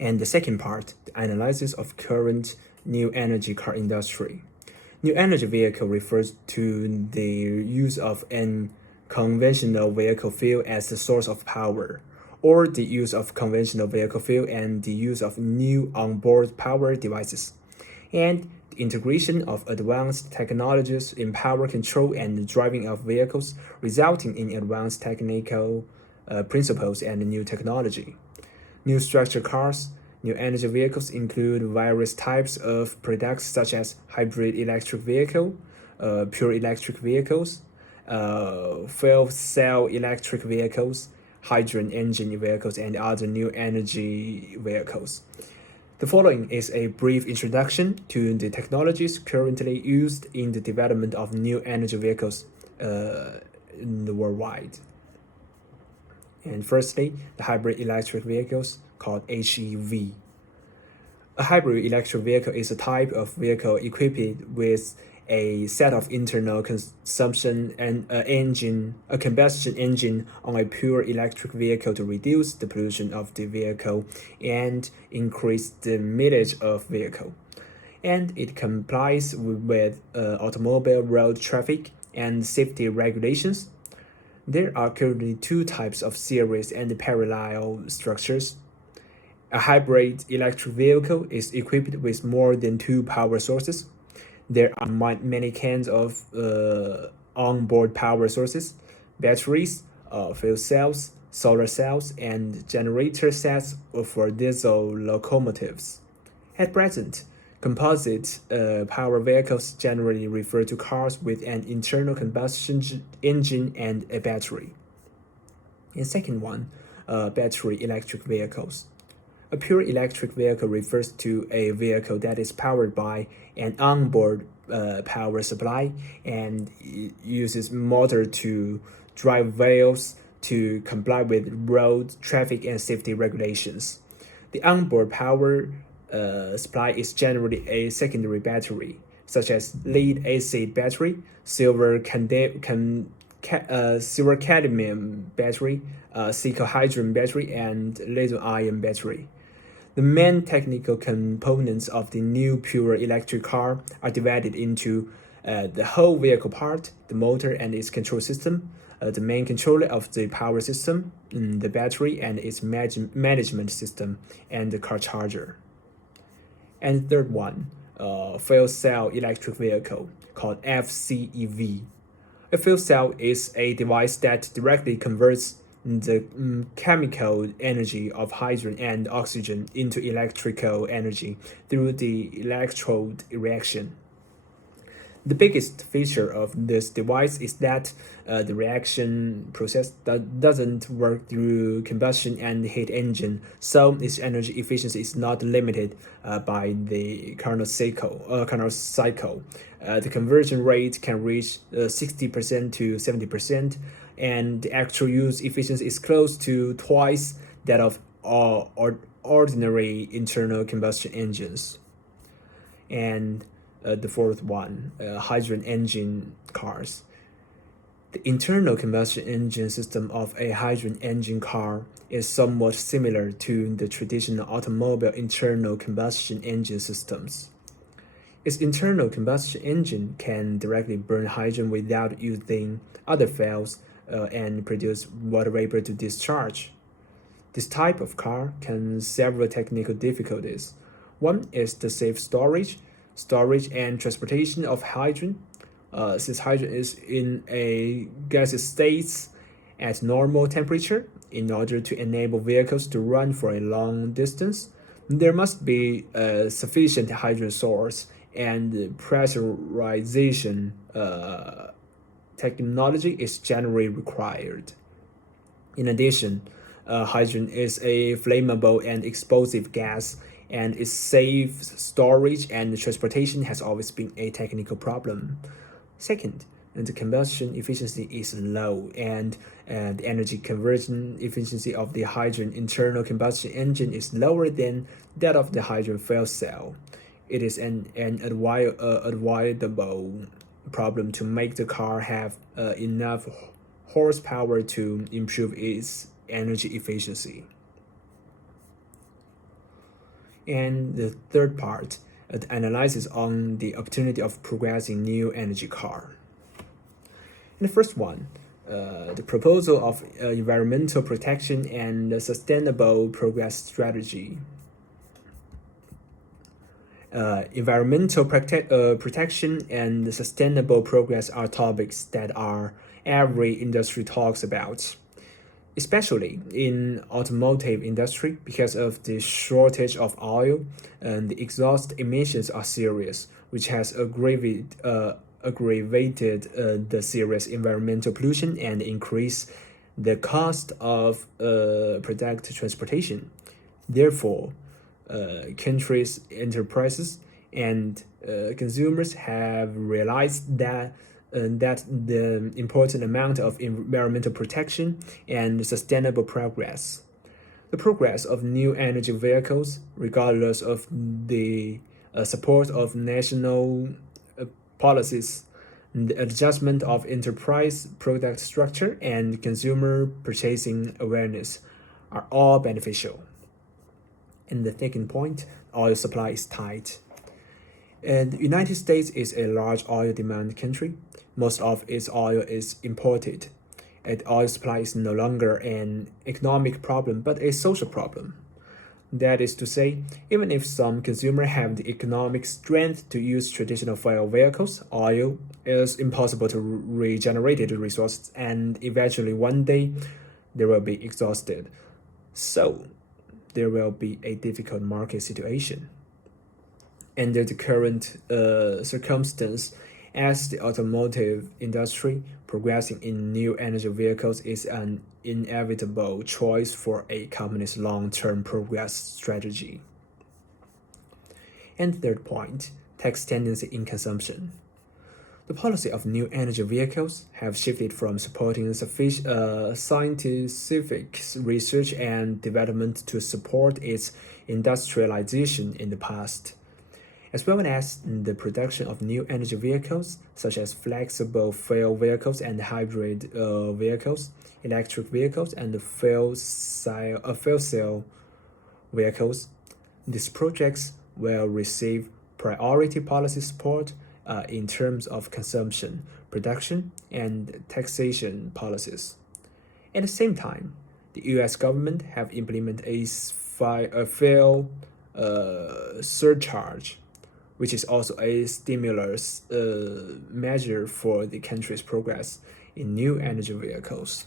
And the second part, the analysis of current new energy car industry. New energy vehicle refers to the use of an conventional vehicle fuel as the source of power, or the use of conventional vehicle fuel and the use of new onboard power devices, and the integration of advanced technologies in power control and driving of vehicles, resulting in advanced technical principles and new technology. New structure cars, new energy vehicles include various types of products such as hybrid electric vehicle, pure electric vehicles, fuel cell electric vehicles, hydrogen engine vehicles, and other new energy vehicles. The following is a brief introduction to the technologies currently used in the development of new energy vehicles in the worldwide. And firstly, the hybrid electric vehicles called HEV. A hybrid electric vehicle is a type of vehicle equipped with a set of internal combustion engine on a pure electric vehicle to reduce the pollution of the vehicle and increase the mileage of vehicle. And it complies with automobile road traffic and safety regulations. There are currently two types of series and parallel structures. A hybrid electric vehicle is equipped with more than two power sources. There are many kinds of onboard power sources: batteries, fuel cells, solar cells, and generator sets for diesel locomotives. At present, composite power vehicles generally refer to cars with an internal combustion engine and a battery. And second one, battery electric vehicles. A pure electric vehicle refers to a vehicle that is powered by an onboard power supply and uses motor to drive wheels to comply with road traffic and safety regulations. The onboard power supply is generally a secondary battery, such as lead-acid battery, silver cadmium battery, cyclohydrin battery, and lithium-ion battery. The main technical components of the new pure electric car are divided into the whole vehicle part, the motor and its control system, the main controller of the power system, the battery and its management system, and the car charger. And third one, fuel cell electric vehicle called FCEV. A fuel cell is a device that directly converts the chemical energy of hydrogen and oxygen into electrical energy through the electrode reaction. The biggest feature of this device is that the reaction process doesn't work through combustion and heat engine, so its energy efficiency is not limited by the Carnot cycle. The conversion rate can reach 60% to 70%, and the actual use efficiency is close to twice that of ordinary internal combustion engines. And the fourth one, hydrogen engine cars. The internal combustion engine system of a hydrogen engine car is somewhat similar to the traditional automobile internal combustion engine systems. Its internal combustion engine can directly burn hydrogen without using other fuels and produce water vapor to discharge. This type of car can have several technical difficulties. One is the safe storage and transportation of hydrogen. Since hydrogen is in a gaseous state at normal temperature, in order to enable vehicles to run for a long distance, there must be a sufficient hydrogen source, and pressurization technology is generally required. In addition, hydrogen is a flammable and explosive gas, and its safe storage and transportation has always been a technical problem. Second, the combustion efficiency is low, and the energy conversion efficiency of the hydrogen internal combustion engine is lower than that of the hydrogen fuel cell. It is an avoidable problem to make the car have enough horsepower to improve its energy efficiency. And the third part, the analysis on the opportunity of progressing new energy car. In the first one, the proposal of environmental protection and sustainable progress strategy. Environmental protection and sustainable progress are topics that every industry talks about, especially in automotive industry because of the shortage of oil and the exhaust emissions are serious, which has aggravated the serious environmental pollution and increased the cost of product transportation. Therefore, countries, enterprises, and consumers have realized that the important amount of environmental protection and sustainable progress. The progress of new energy vehicles, regardless of the support of national policies, the adjustment of enterprise product structure, and consumer purchasing awareness are all beneficial. And the second point, oil supply is tight. And the United States is a large oil demand country. Most of its oil is imported. And oil supply is no longer an economic problem, but a social problem. That is to say, even if some consumers have the economic strength to use traditional fuel vehicles, oil is impossible to regenerate the resources, and eventually one day they will be exhausted. So there will be a difficult market situation. Under the current circumstance, as the automotive industry progressing in new energy vehicles is an inevitable choice for a company's long-term progress strategy. And third point, tax tendency in consumption. The policy of new energy vehicles have shifted from supporting scientific research and development to support its industrialization in the past, as well as the production of new energy vehicles such as flexible fuel vehicles and hybrid vehicles, electric vehicles, and fuel cell vehicles. These projects will receive priority policy support in terms of consumption, production, and taxation policies. At the same time, the U.S. government have implemented a fuel surcharge, which is also a stimulus measure for the country's progress in new energy vehicles.